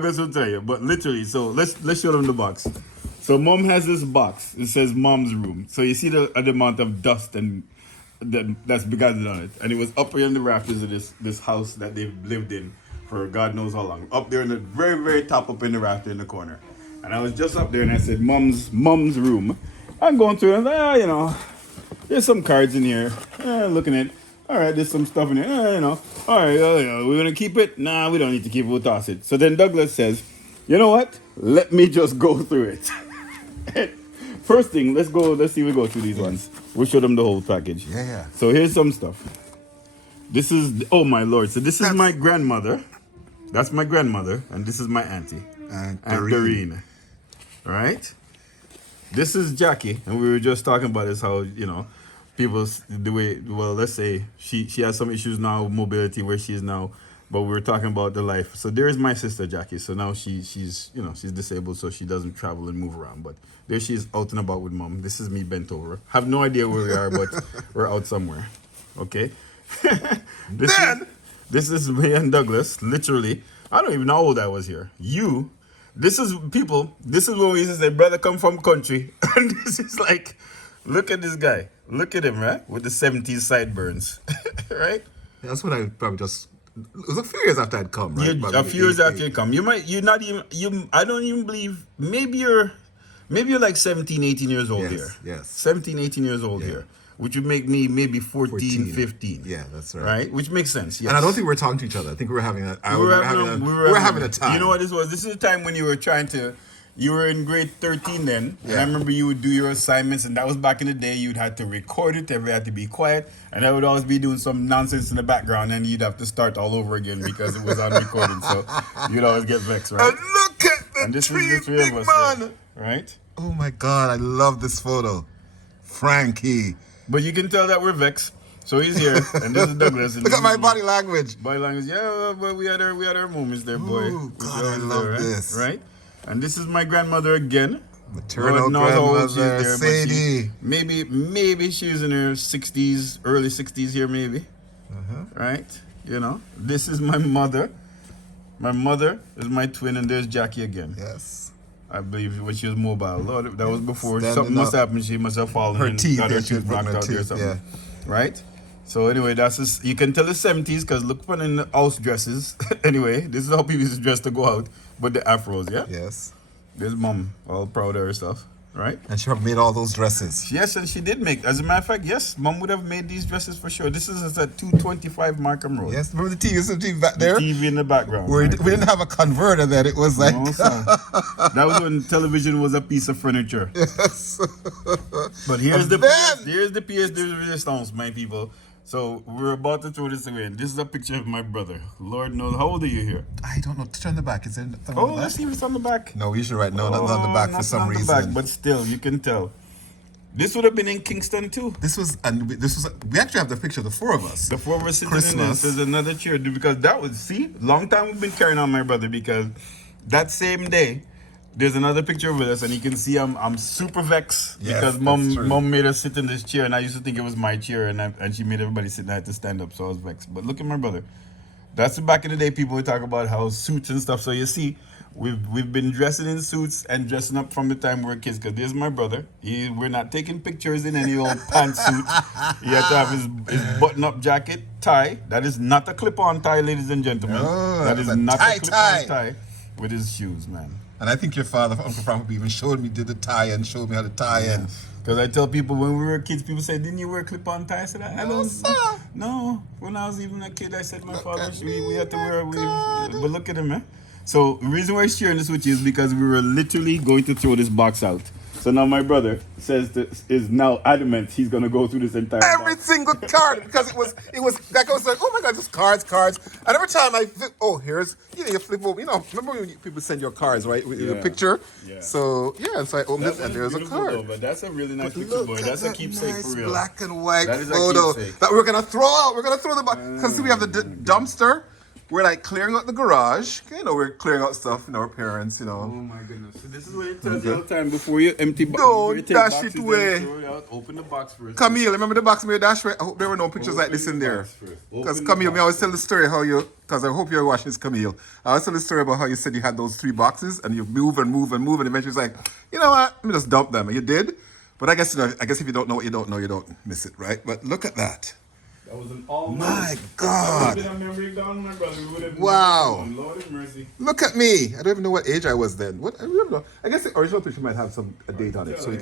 Douglas will tell you, but literally, so let's show them the box. So mom has this box. It says mom's room. So you see the amount of dust and that's begotten on it, and it was up here in the rafters of this house that they've lived in for God knows how long. Up there in the very top up in the rafter in the corner, and I was just up there and I said, "Mom's room." I'm going through and there's some cards in here. Looking at. All right, there's some stuff in here. All right, we're gonna keep it. Nah, we don't need to keep it. We'll toss it. So then Douglas says, "You know what? Let me just go through it." First thing, let's go. Let's see. We go through these ones. We'll show them the whole package. Yeah. So here's some stuff. This is oh my lord. So this is my grandmother. That's my grandmother, and this is my auntie, Aunt Doreen. All right. This is Jackie, and we were just talking about this how people the way let's say she has some issues now with mobility where she is now, but we were talking about the life. So there is my sister Jackie. So now she's disabled, so she doesn't travel and move around, but there she is out and about with mom. This is me bent over. Have no idea where we are, but we're out somewhere. Okay. This is me and Douglas. Literally, I don't even know how old I was here. This is when we used to say, brother come from country. And this is like, look at this guy. Look at him, right? With the 70s sideburns. Right? That's when I probably just... It was a few years after I'd come, right? A few years after you come. I don't even believe, maybe you're like 17, 18 years old here. Yes. 17, 18 years old here. Which would make me maybe 14, 15. Yeah, that's right. Right? Which makes sense, yes. And I don't think we were talking to each other. I think we were having a... We were having a time. You know what this was? This is the time when you were in grade 13 then. Yeah. And I remember you would do your assignments, and that was back in the day. You'd have to record it. Everybody had to be quiet. And I would always be doing some nonsense in the background, and you'd have to start all over again because it was on recording. So you'd always get vexed, right? And look at this tree, is the three of us man. there, right? Oh my God, I love this photo. Frankie. But you can tell that we're vexed. So he's here, and this is Douglas. And Look at my body language. Body language, yeah, but we had our moments there, boy. Oh, God, I love this. Right? And this is my grandmother again. Maternal Lord knows how old she grandmother, is there, Sadie. Maybe she's in her 60s, early 60s here, maybe. Right? This is my mother. My mother is my twin, and there's Jackie again. Yes. I believe when she was mobile. Lord, that was before. Standing Something must up. happen. She must have fallen Her and teeth, got her yeah, she was tooth knocked putting her out there or teeth, something. yeah. Right? So anyway, you can tell the 70s because look upon in the house dresses. Anyway, this is how people used to dress to go out. But the afros, yeah? Yes. There's mom, all proud of herself. Right? And she probably made all those dresses. Yes, and she did make. As a matter of fact, yes, mom would have made these dresses for sure. This is at 225 Markham Road. Yes, remember the TV back there? The TV in the background. We didn't have a converter then. It was like... No, son. That was when television was a piece of furniture. Yes. But here's the then- pièce de résistance, my people. So we're about to throw this away. And this is a picture of my brother. Lord knows. How old are you here? I don't know. Turn the back. Is there something Oh, on the back? let's see if it's on the back. No, we should write no, not on the back for not some on the reason. back, but still, you can tell. This would have been in Kingston too. This was we actually have the picture of the four of us. The four of us sitting in Christmas. this. There's another chair because that was long time we've been carrying on my brother because that same day there's another picture with us and you can see I'm super vexed Yes, because that's true. mom made us sit in this chair and I used to think it was my chair and she made everybody sit and I had to stand up, so I was vexed. But look at my brother. That's back in the day people would talk about how suits and stuff. So you see, we've been dressing in suits and dressing up from the time we were kids. Because there's my brother. We're not taking pictures in any old pantsuit. He had to have his button-up jacket, tie. That is not a clip-on tie, ladies and gentlemen. No, that is that's a not tie a clip-on tie with his shoes, man. And I think your father, Uncle Frank, even did the tie and showed me how to tie in. Because I tell people when we were kids, people say, "Didn't you wear clip-on tie?" I said, "I No, don't." sir. No, when I was even a kid, I said my father at we had to me, wear. oh God. But look at him, man. So the reason why I'm sharing this with you is because we were literally going to throw this box out. So now my brother is now adamant he's gonna go through this entire Every box. single card, because it was like I was like, oh my God, just cards. And every time I flip, here's you flip over. Remember when people send your cards, right, with the Yeah. picture? Yeah. So yeah, so I opened That it and one's there's a beautiful, card. though, but that's a really nice picture, Look boy. at That's a that keepsake nice for real. black and white That is a photo keepsake. that we're gonna throw out. We're gonna throw the box because see we have the dumpster. we're like clearing out the garage. You know, we're clearing out stuff. You know, our parents. You Oh know, my goodness. So this is what it tells you all the time before you empty Don't dash it away. Throw it out, open the box first. Camille, remember the box me dash? I hope there were no pictures like this in there. Because Camille, me always tell the story how you. Because I hope you're watching this, Camille. I always tell the story about how you said you had those 3 boxes and you move and move and move, and eventually it's like, you know what? Let me just dump them. And you did. But I guess, you know, I guess if you don't know what you don't know, you don't miss it, right? But look at that. That was an all. My God. That would have been a memory gone, my brother. We would have Wow. Lord have mercy. Look at me. I don't even know what age I was then. What? I don't know. I guess the original picture might have a date on it. So